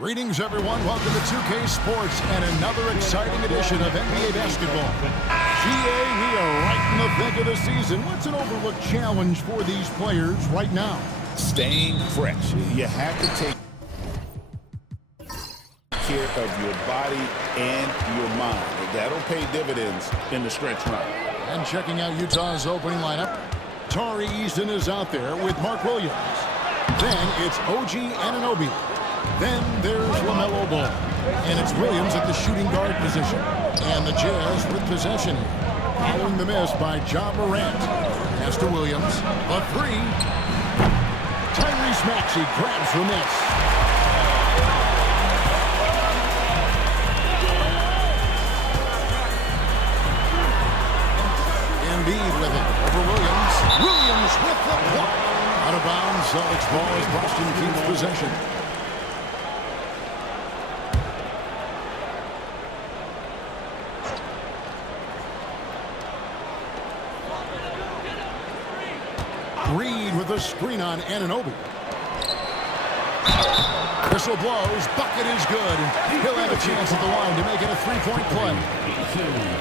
Greetings, everyone. Welcome to 2K Sports and another exciting edition of NBA basketball. GA, we are right in the thick of the season. What's an overlooked challenge for these players right now? Staying fresh. You have to take care of your body and your mind. That'll pay dividends in the stretch run. And checking out Utah's opening lineup, Tari Eason is out there with Mark Williams. Then it's OG Anunoby. Then there's LaMelo Ball. And it's Williams at the shooting guard position. And the Jazz with possession. Following the miss by Ja Morant. Pass to Williams. A three. Tyrese Maxey grabs the miss. Embiid with it. Over Williams. Williams with the block. Out of bounds. Celtics ball as Boston keeps possession. Reed with a screen on Anunoby. Whistle blows. Bucket is good. He'll have a chance at the line to make it a three-point play.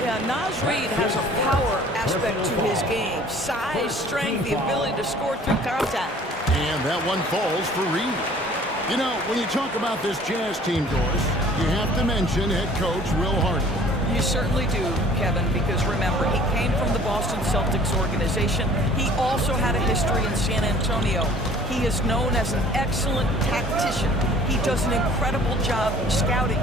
Yeah, Naz Reid has a power aspect to his game. Size, strength, the ability to score through contact. And that one falls for Reed. You know, when you talk about this Jazz team, Doris, you have to mention head coach Will Hardy. You certainly do, Kevin, because remember, he came from the Boston Celtics organization. He also had a history in San Antonio. He is known as an excellent tactician. He does an incredible job scouting.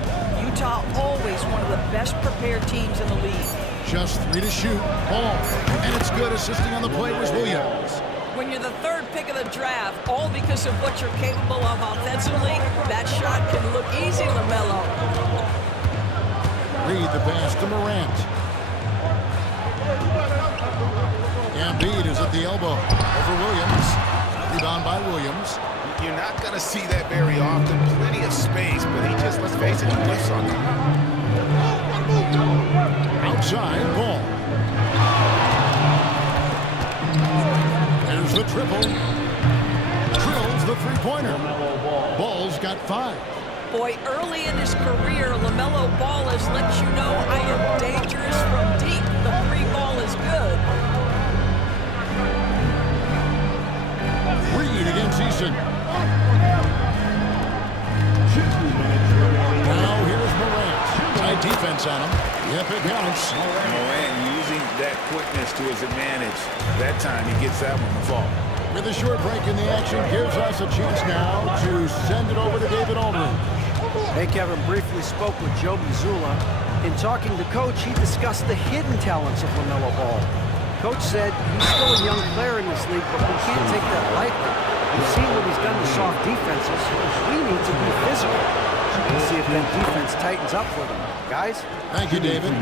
Utah always one of the best prepared teams in the league. Just 3 to shoot. Ball. And it's good. Assisting on the play was Williams. When you're the third pick of the draft, all because of what you're capable of offensively, that shot can look easy, LaMelo. Reed the pass to Morant. Embiid is at the elbow. Over Williams. Rebound by Williams. You're not going to see that very often. Plenty of space, but he just, let's face it, he whiffs on them. Outside ball. There's the triple. Drills the three-pointer. Ball's got 5. Boy, early in his career, LaMelo Ball has let you know I am dangerous from deep. The free ball is good. Reed against Eason. Now here's Morant. Tight defense on him. Yep, it counts. Morant using that quickness to his advantage. That time he gets that one to fall. With a short break in the action, gives us a chance now to send it over to David Aldridge. Hey, Kevin briefly spoke with Joe Mazzulla. In talking to Coach, he discussed the hidden talents of LaMelo Ball. Coach said he's still a young player in this league, but we can't take that lightly. We've seen what he's done to soft defenses. We need to be physical. We'll see if that defense tightens up for them. Guys? Thank you, David.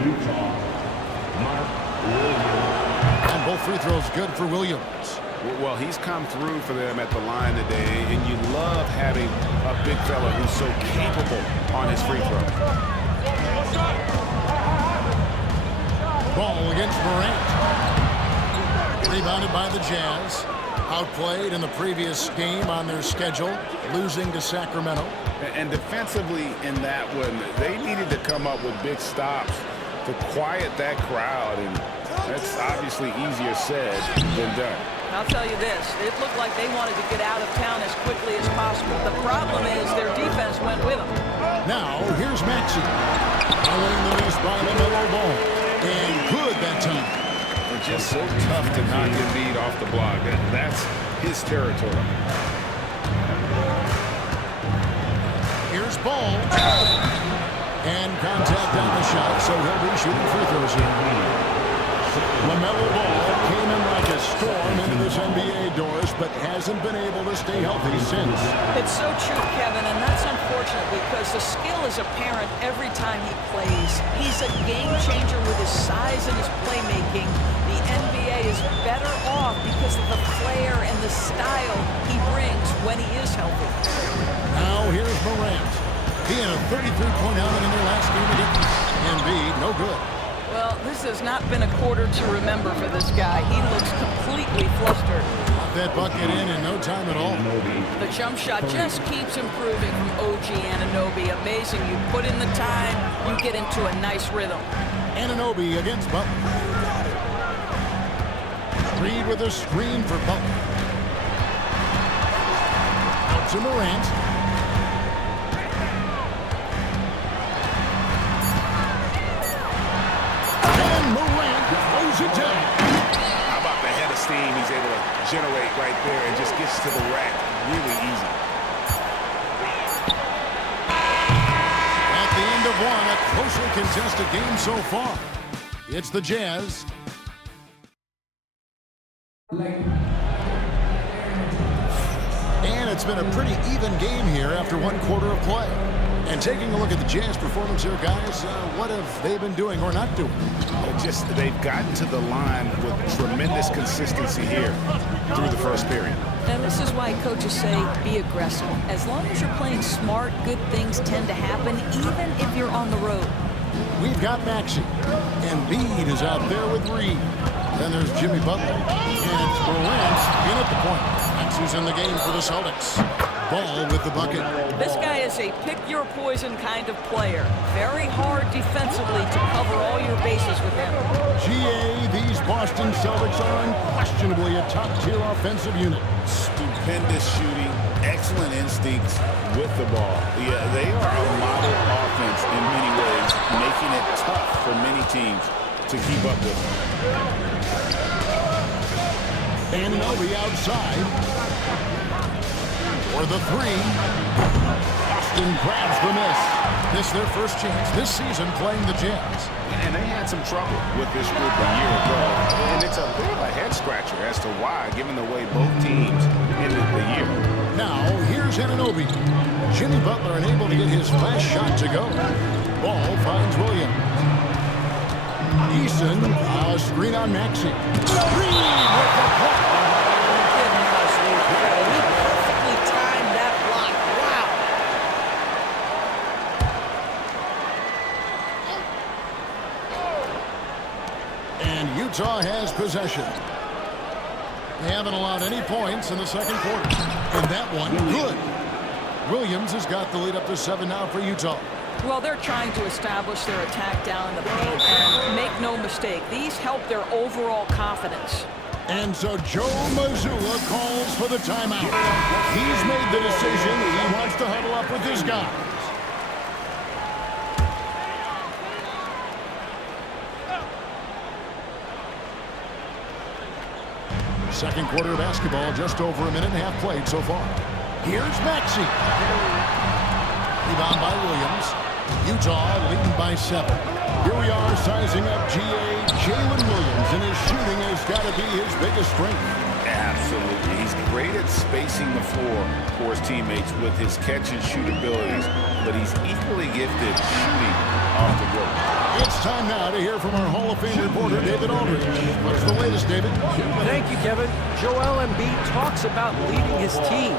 And both free throws good for Williams. Well, he's come through for them at the line today, and you love having a big fella who's so capable on his free throw. Ball against Morant. Rebounded by the Jazz. Outplayed in the previous game on their schedule, losing to Sacramento. And defensively in that one, they needed to come up with big stops to quiet that crowd, and that's obviously easier said than done. I'll tell you this, it looked like they wanted to get out of town as quickly as possible. The problem is their defense went with them. Now, here's Maxey. Following the miss by LaMelo Ball. And good that time. It's just so tough to knock Embiid off the block. That's his territory. Here's Ball. And contact on the shot, so he'll be shooting free throws here. LaMelo Ball came in like a storm into this NBA, Doris, but hasn't been able to stay healthy since. It's so true, Kevin, and that's unfortunate because the skill is apparent every time he plays. He's a game changer with his size and his playmaking. The NBA is better off because of the flair and the style he brings when he is healthy. Now here's Morant. He had a 33-point outing in their last game against Embiid. No good. Well, this has not been a quarter to remember for this guy. He looks completely flustered. that bucket in no time at all. The jump shot just keeps improving from OG Anunoby. Amazing. You put in the time, you get into a nice rhythm. Anunoby against Butler. Reed with a screen for Butler. Out to Morant. And Morant throws it down. How about the head of steam he's able to generate right there and just gets to the rack really easy. At the end of one, a closely contested game so far. It's the Jazz. And it's been a pretty even game here after one quarter of play. And taking a look at the Jazz performance here, guys, what have they been doing or not doing? They've gotten to the line with tremendous consistency here through the first period. And this is why coaches say be aggressive. As long as you're playing smart, good things tend to happen, even if you're on the road. We've got Maxey. And Bede is out there with Reed. Then there's Jimmy Butler. And it's Morant in at the point. Maxey's in the game for the Celtics. Ball with the bucket. This guy is a pick-your-poison kind of player. Very hard defensively to cover all your bases with him. GA, these Boston Celtics are unquestionably a top-tier offensive unit. Stupendous shooting, excellent instincts with the ball. Yeah, they are a model offense in many ways, making it tough for many teams to keep up with. Anunoby outside. For the three. Boston grabs the miss. This their first chance this season playing the Jazz. And they had some trouble with this group a year ago. And it's a bit of a head-scratcher as to why, given the way both teams ended the year. Now, here's Anunoby. Jimmy Butler unable to get his last shot to go. Ball finds Williams. Eason, screen on Maxey. Reed with the block. Perfectly timed that block. Wow. And Utah has possession. They haven't allowed any points in the second quarter. And that one, good. Williams has got the lead up to 7 now for Utah. Well, they're trying to establish their attack down in the paint, and make no mistake, these help their overall confidence. And so Joe Mazzulla calls for the timeout. He's made the decision. He wants to huddle up with his guys. Second quarter of basketball, just over a minute and a half played so far. Here's Maxey. Rebound by Williams. Utah leading by 7. Here we are sizing up GA Jalen Williams, and his shooting has got to be his biggest strength. Absolutely. He's great at spacing the floor for his teammates with his catch-and-shoot abilities, but he's equally gifted shooting off the dribble. It's time now to hear from our Hall of Fame reporter, David Aldridge. What's the latest, David? Thank you, Kevin. Joel Embiid talks about leading his team.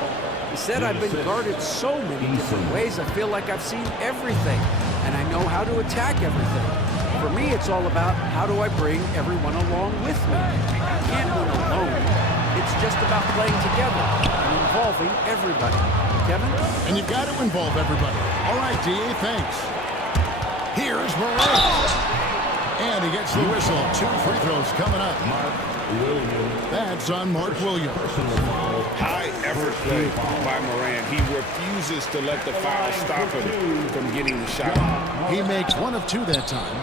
He said, I've been guarded so many different ways, I feel like I've seen everything, and I know how to attack everything. For me, it's all about how do I bring everyone along with me. You can't win alone. It's just about playing together and involving everybody. Kevin? And you've got to involve everybody. All right, D.A., thanks. Here's Morant. And he gets the whistle. 2 free throws coming up. That's on Mark Williams. High effort play by Morant. He refuses to let the foul stop him from getting the shot. He makes 1 of 2 that time.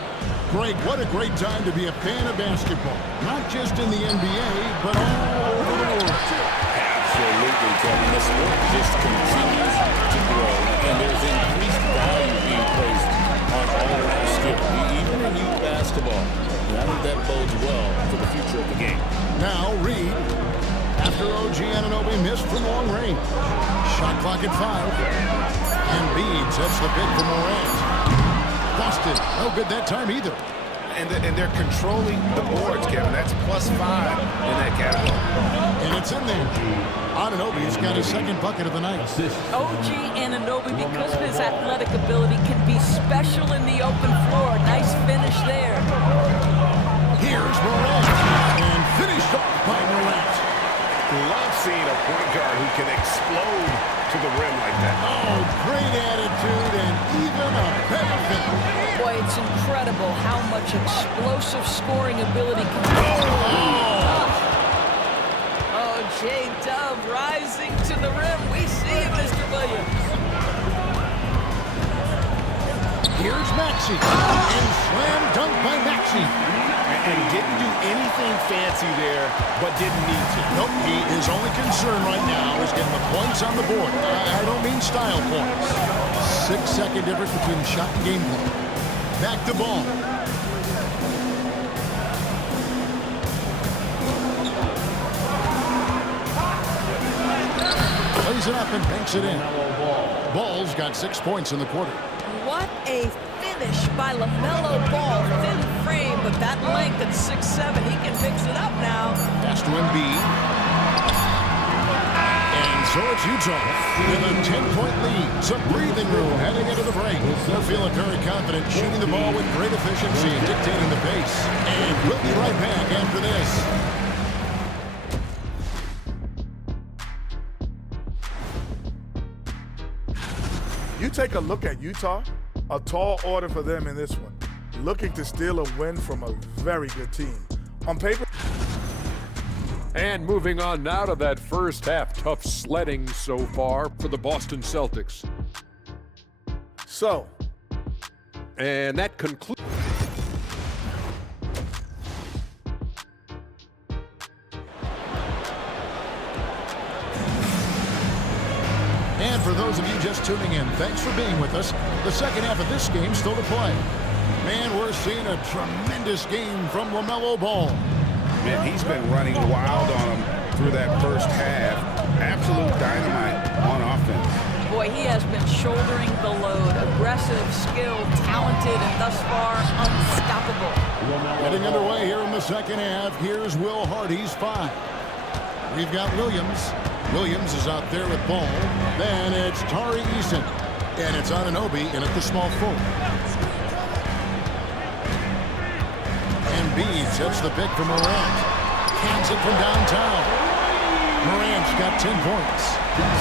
Greg, what a great time to be a fan of basketball. Not just in the NBA, but all over the world. Absolutely, Kevin. The sport just continues to grow, and there's increased value being placed on all-around skill, even in youth basketball. And I think that bodes well for the future of the game. Now Reed, after OG Anunoby missed from long range. Shot clock at 5. And Bede sets the pick for Morant. Busted. No good that time either. And they're controlling the boards, Kevin. That's +5 in that category. And it's in there. Anunoby's got his second bucket of the night. OG Anunoby, because of his athletic ability, can be special in the open floor. Nice finish there. Here's Morant. And finished off by Morant. Love great attitude and even a better finish. Boy, it's incredible how much explosive scoring ability can be. Oh, J-Dub rising to the rim. We see you, Mr. Williams. Here's Maxey. And slam dunk by Maxey. And didn't do anything fancy there, but didn't need to. Nope, he is only concerned right now is getting the points on the board. I don't mean style points. 6-second difference between shot and gameplay. Back to ball. Plays it up and banks it in. Ball's got 6 points in the quarter. What a finish by LaMelo Ball. Thin frame, but that length at 6'7", he can fix it up now. Pass to Embiid. And so it's Utah with a 10-point lead. Some breathing room heading into the break. They're feeling very confident, shooting the ball with great efficiency and dictating the pace. And we'll be right back after this. You take a look at Utah, a tall order for them in this one. Looking to steal a win from a very good team. On paper. And moving on now to that first half. Tough sledding so far for the Boston Celtics. So. And that concludes. And for those of you just tuning in, thanks for being with us. The second half of this game still to play. Man, we're seeing a tremendous game from LaMelo Ball. Man, he's been running wild on him through that first half. Absolute dynamite on offense. Boy, he has been shouldering the load. Aggressive, skilled, talented, and thus far unstoppable. Getting underway here in the second half. Here's Will Hardy's 5. We've got Williams. Williams is out there with ball. Then it's Tari Eason. And it's Anunoby in at the small forward. Embiid sets the pick for Morant. Cans it from downtown. Morant's got 10 points.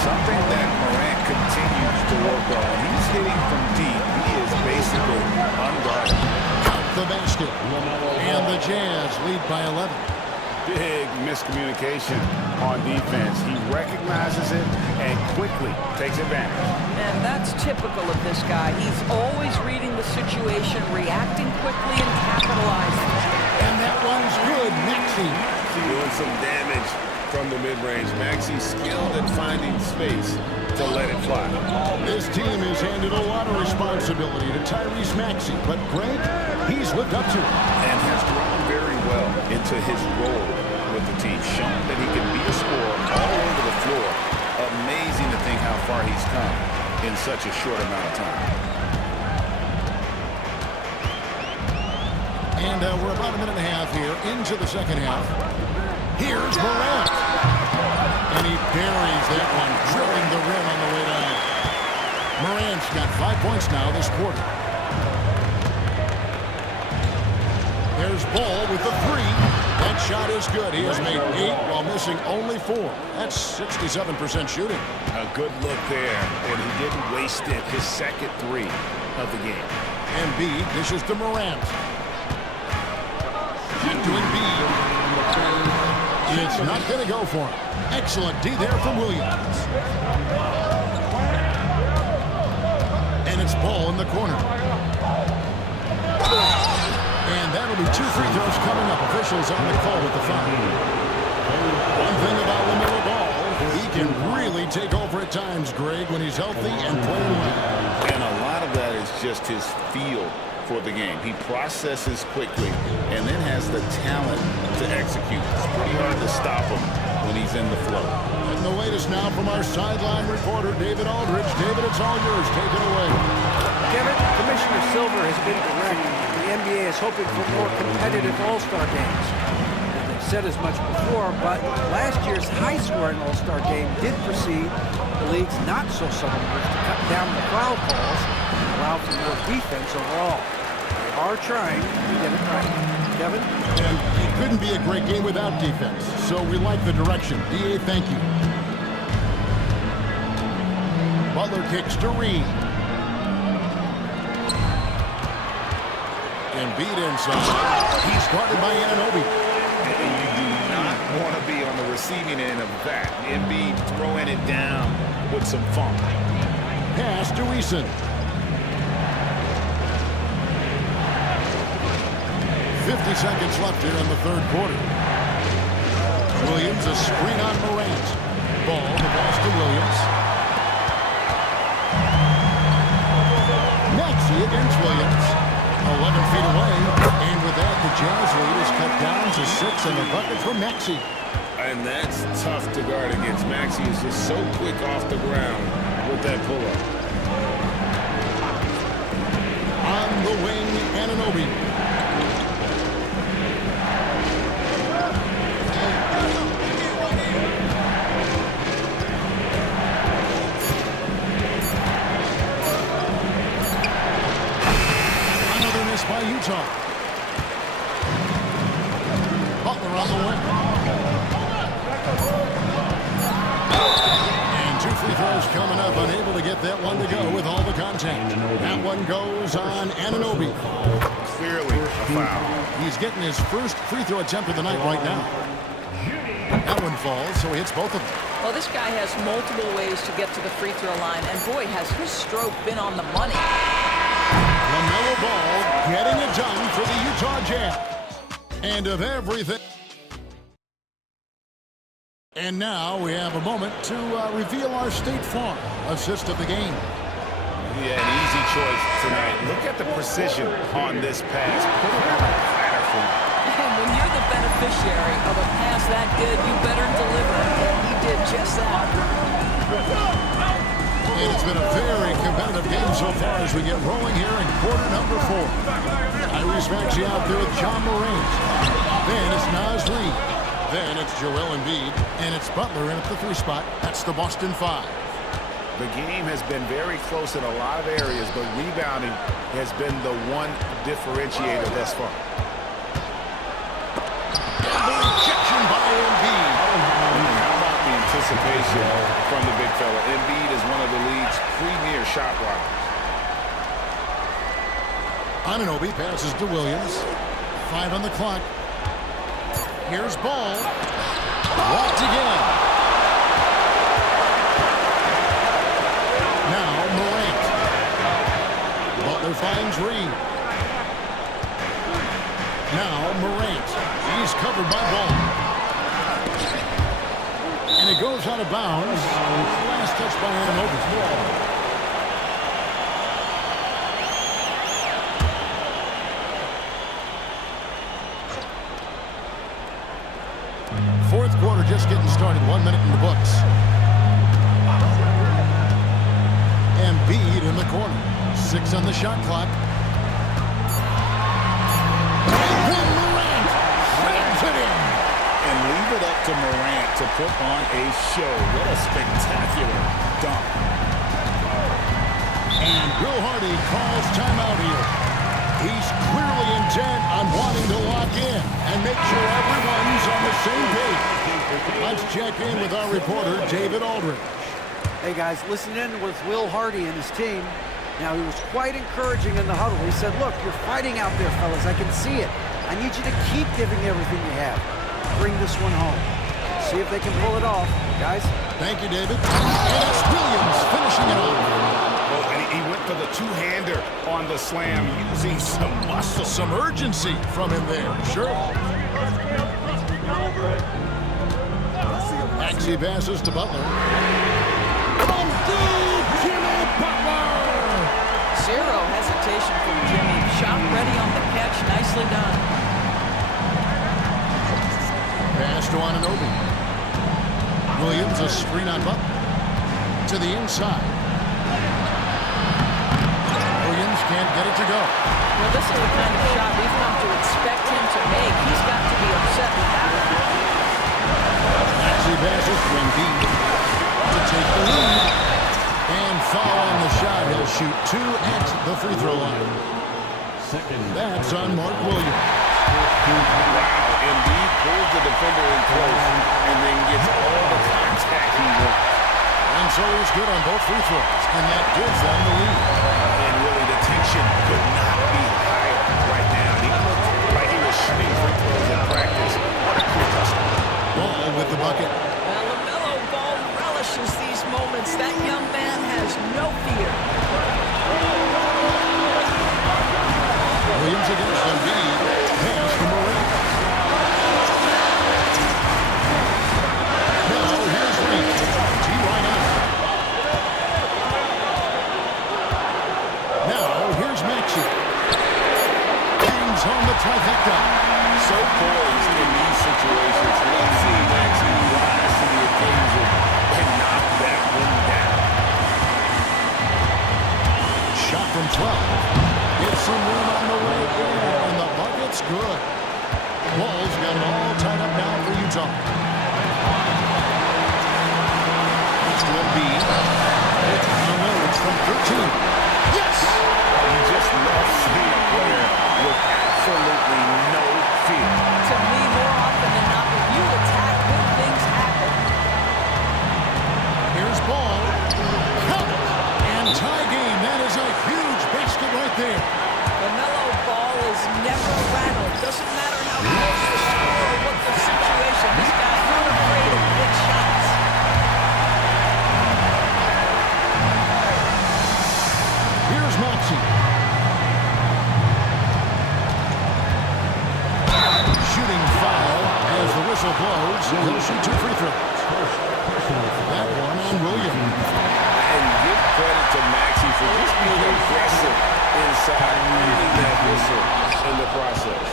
Something that Morant continues to work on. He's hitting from deep. He is basically unguarded. Out the basket. And the Jazz lead by 11. Big miscommunication on defense. He recognizes it and quickly takes advantage. And that's typical of this guy. He's always reading the situation, reacting quickly, and capitalizing. And that one's good. Maxey. Doing some damage from the mid-range. Maxey's skilled at finding space to let it fly. This team has handed a lot of responsibility to Tyrese Maxey, but Greg, he's lived up to it. And has grown very well into his role with the team. Shown that he can be a scorer all over the floor. Amazing to think how far he's come in such a short amount of time. And we're about a minute and a half here into the second half. Here's Morant. And he buries that one, drilling the rim on the way down. Morant's got 5 points now this quarter. There's Ball with the 3. That shot is good. He has made 8 while missing only 4. That's 67% shooting. A good look there, and he didn't waste it. His second 3 of the game. Embiid dishes to Morant. To Embiid. It's not going to go for him. Excellent D there from Williams. And it's Ball in the corner. And that'll be 2 free throws coming up. Officials on the call with the foul. One thing about LaMelo Ball, he can really take over at times, Greg, when he's healthy and playing well. And a lot of that is just his feel for the game. He processes quickly and then has the talent to execute. It's pretty hard to stop him when he's in the flow. And the latest now from our sideline reporter, David Aldridge. David, it's all yours. Take it away. Kevin, Commissioner Silver has been direct. The NBA is hoping for more competitive All-Star games. They've said as much before, but last year's high-scoring All-Star game did precede the league's not-so-subtle moves to cut down the foul calls and allow for more defense overall. They are trying to get it right. Kevin? And it couldn't be a great game without defense, so we like the direction. DA, thank you. Butler kicks to Reed. Embiid inside. He's guarded by Anunoby. And you do not want to be on the receiving end of that. Embiid throwing it down with some funk. Pass to Eason. 50 seconds left here in the third quarter. Williams, a screen on Morant. Ball, the pass to Williams. Maxey against Williams. 11 feet away. And with that, the Jazz lead is cut down to 6 and the bucket for Maxey. And that's tough to guard against. Maxey is just so quick off the ground with that pull-up. On the wing, Anunoby. Another miss by Utah. Butler on the wing. And 2 free throws coming up. Unable to get that one to go with all the contact. That one goes on Anunoby. Clearly a foul. He's getting his first free throw attempt of the night right now. That one falls, so he hits both of them. Well, this guy has multiple ways to get to the free throw line, and boy, has his stroke been on the money. LaMelo Ball getting it done for the Utah Jazz. And of everything. And now we have a moment to reveal our State Farm assist of the game. Yeah, an easy choice tonight. Look at the precision on this pass. Put it on a platter for him. And when you're the beneficiary of a pass that good, you better deliver. And he did just that. And it's been a very competitive game so far as we get rolling here in quarter number 4. Tyrese Maxey out there with John Morant. Then it's Naz Reid. Then it's Joel Embiid. And it's Butler in at the 3 spot. That's the Boston 5. The game has been very close in a lot of areas, but rebounding has been the one differentiator thus far. The rejection by Embiid. How about the anticipation from the big fella? Embiid is one of the league's premier shot blockers. Anunoby passes to Williams. 5 on the clock. Here's Ball. Walked again. Now Morant. Butler finds Reed. Now Morant. He's covered by Ball. And it goes out of bounds. Last touch by Anunoby. Fourth quarter just getting started. 1 minute in the books. Embiid in the corner. 6 on the shot clock. And then Morant rams it in. And leave it up to Morant to put on a show. What a spectacular dunk. And Will Hardy calls timeout here. He's clearly intent on wanting to lock in and make sure everyone's on the same page. Let's check in with our reporter, David Aldridge. Hey guys, listen in with Will Hardy and his team. Now, he was quite encouraging in the huddle. He said, look, you're fighting out there, fellas. I can see it. I need you to keep giving everything you have. Bring this one home. See if they can pull it off. Guys? Thank you, David. And it's Williams finishing it off. Oh, and he went for the two-hander on the slam using some muscle. Some urgency from him there. Sure. Maxey passes to Butler. From deep, Jimmy Butler! Zero hesitation from Jimmy. Shot ready on the catch. Nicely done. Pass to Anunoby. Williams, a screen on Butler. To the inside. Williams can't get it to go. Well, this is the kind of shot we've come to expect him to make. He's got to be upset with that one. Maxey passes to Embiid to take the lead. And foul on the shot. He'll shoot 2 at the free throw line. That's on Mark Williams. Wow, Embiid pulls the defender in close and then gets all the contact he wants. And also is good on both free throws, and that gives them the lead. And really, the tension could not be higher right now. He looked like he was shooting free throws in practice. What a cool customer. Ball with the bucket. Well, LaMelo Ball relishes these moments. That young man has no fear. Williams against Embiid. Pass to Morant. Now here's Reed. T-right out. Now here's Maxey. Bangs on the trifecta. So poised in these situations. Let's see Maxey rise to the occasion and knock that one down. Shot from 12. Gets some room on the way in, and the bucket's good. Ball's got it all tied up now for Utah. It's to Embiid. It's from 13. Yes! You just love seeing a player with absolutely no fear. To me, more often than not, when you attack, good things happen. Here's Ball. Cut! And tie game. That is a huge basket right there. LaMelo Ball is never rattled. Doesn't matter how close the score or what the situation. This guy's not afraid of big shots. Here's Maxey. Shooting foul as the whistle blows. He'll shoot 2 free throws. That one on Williams. And give credit to Maxey for just being aggressive inside, winning that whistle in the process.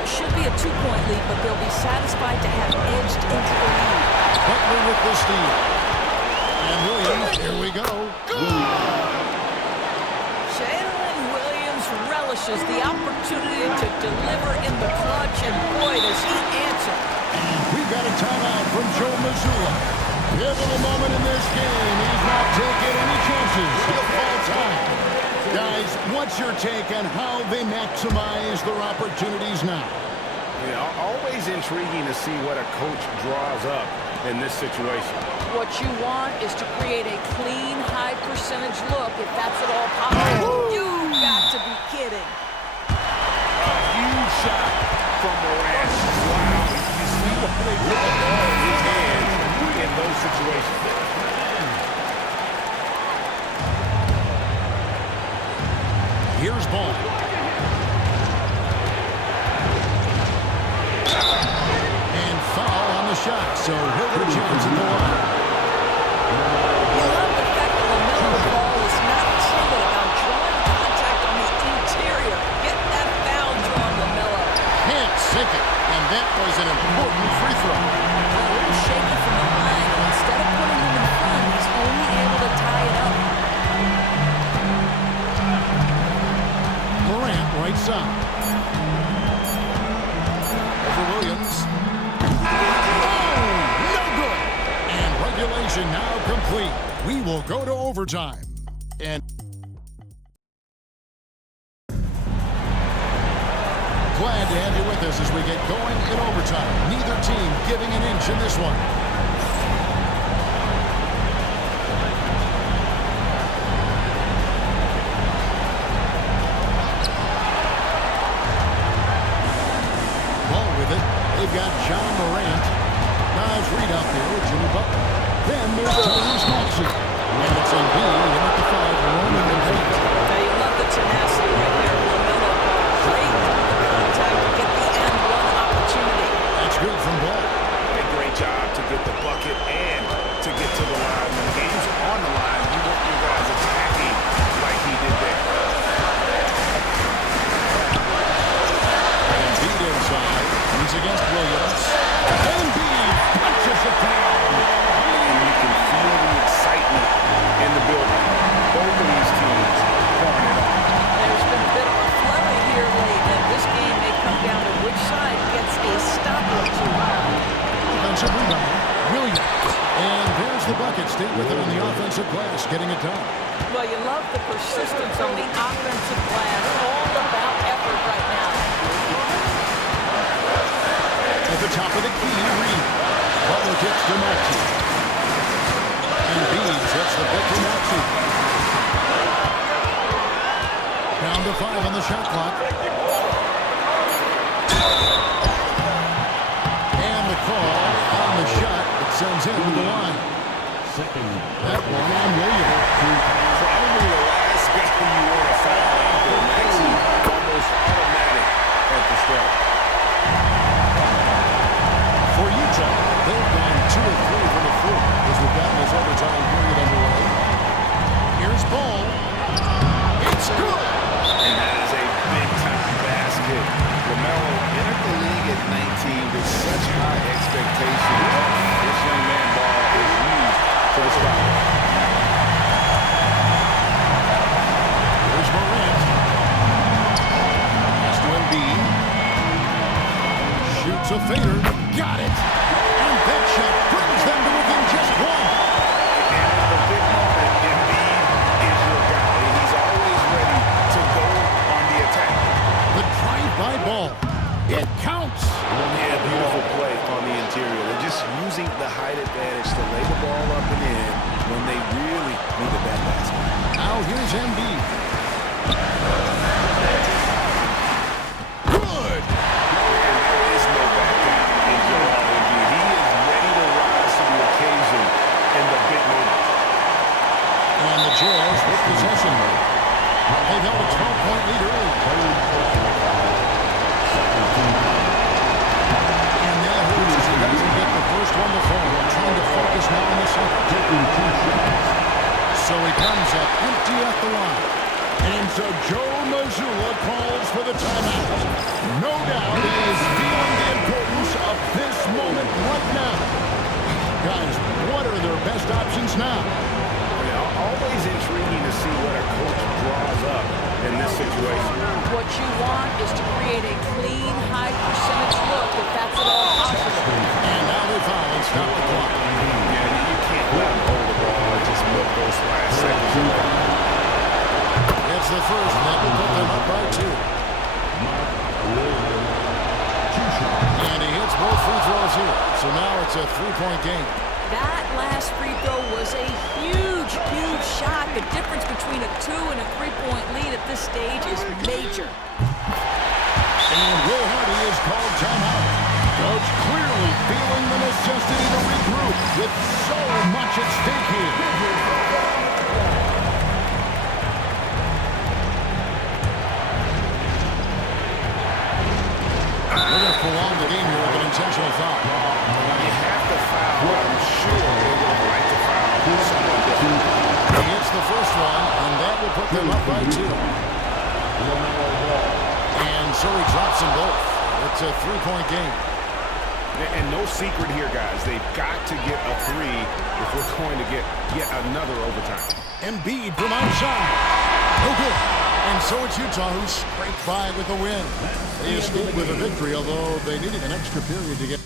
It should be a 2-point lead, but they'll be satisfied to have edged into the lead. Butler with the steal. And Williams, here we go. Jalen Williams relishes the opportunity to deliver in the clutch, and boy, does he answer. And we've got a timeout from Joe Mazzulla. Pivotal moment in this game. He's not taking any chances. He'll call time. Guys, what's your take on how they maximize their opportunities now? You know, always intriguing to see what a coach draws up in this situation. What you want is to create a clean, high-percentage look, if that's at all possible. You've got to be kidding. A huge shot from Morant. Wow, you see why they put the ball in his hands in those situations. Here's Ball. And foul on the shot, so he'll get a chance at the line. You love the fact that LaMelo Ball is not timid about drawing contact on the interior. Get that foul drawn, LaMelo. Can't sink it, and that was an important free throw. A little shaky from the line, and instead of putting him in front, he's only able to tie it up. Morant, right side. Over Williams. Oh, no good. And regulation now complete. We will go to overtime. And glad to have you with us as we get going in overtime. Neither team giving an inch in this one. They've got John Morant. Miles Reed out there with Jimmy Butler. Then there's Tyrese Maxey. And it's Embiid in at the 5, running the paint. Now you love the tenacity right there. LaMelo great contact to get the and-one opportunity. That's good from Ball. A great job to get the bucket and to get to the line. When the game's on the line, you want your guys attacking like he did there. Embiid inside. He's against Williams. Embiid punches it down. And you can feel the excitement in the building. Both of these teams pouring it on. There's been a bit of a flurry here late, and this game may come down to which side gets a stop or two. Offensive rebound. Williams. And there's the bucket. Stay with it on the offensive glass, getting it done. Well, you love the persistence on the offensive glass. All about effort right now. At the top of the key, Reed. Butler kicks to Maxey. Embiid sets the victory mark sheet. Down to 5 on the shot clock. And the call on the shot that sends him to the line. That one on Williams. Probably the last guy you want to foul out there, Maxey. Almost automatic at the start. For Utah, they've gone 2 of 3 from the floor as we've gotten this overtime period underway. Here's Ball. It's good. And that is a big-time basket. LaMelo entered the league at 19 with such high expectations. This young man Ball is used to the spotlight. Here's Morant. Pass to Embiid. Shoots a fader. Got it. And that shot brings them to within just 1. And at the big moment, Embiid is your guy. He's always ready to go on the attack. The drive-by Ball. It counts. Yeah, beautiful play on the interior. They're just using the height advantage to lay the ball up and in when they really needed that basket. Now here's Embiid. Good. And there is no back down in Joel Embiid. He is ready to rise to the occasion in the big moment. And the Jazz with possession. They've held a 12-point lead early. And that hurts as he doesn't get the first one to fall. Trying to focus now on the second. So he comes up empty at the line. And so Joe Mazzulla calls for the timeout. No doubt he is feeling the importance of this moment right now. Guys, what are their best options now? Always intriguing to see what a coach draws up in this situation. What you want is to create a clean, high-percentage look if that's at all possible. And now they foul and stop the clock. Yeah, you can't let him hold the ball and just milk those last seconds. It's the first, and that will put them up by 2. And he hits both free throws here. So now it's a 3-point game. That last free throw was a huge, huge shot. The difference between a 2 and a 3-point lead at this stage is major. And Will Hardy is called timeout. Coach clearly feeling the necessity to regroup with so much at stake here. They're going to prolong the game here with an intentional foul. You have to foul, but I'm sure they would like to foul someone different. He hits the first one, and that will put them up by 2. And so he drops them both. It's a 3-point game. And no secret here, guys. They've got to get a 3 if we're going to get yet another overtime. Embiid from outside. No good. And so it's Utah who scraped by with the win. They escaped with a victory, although they needed an extra period to get...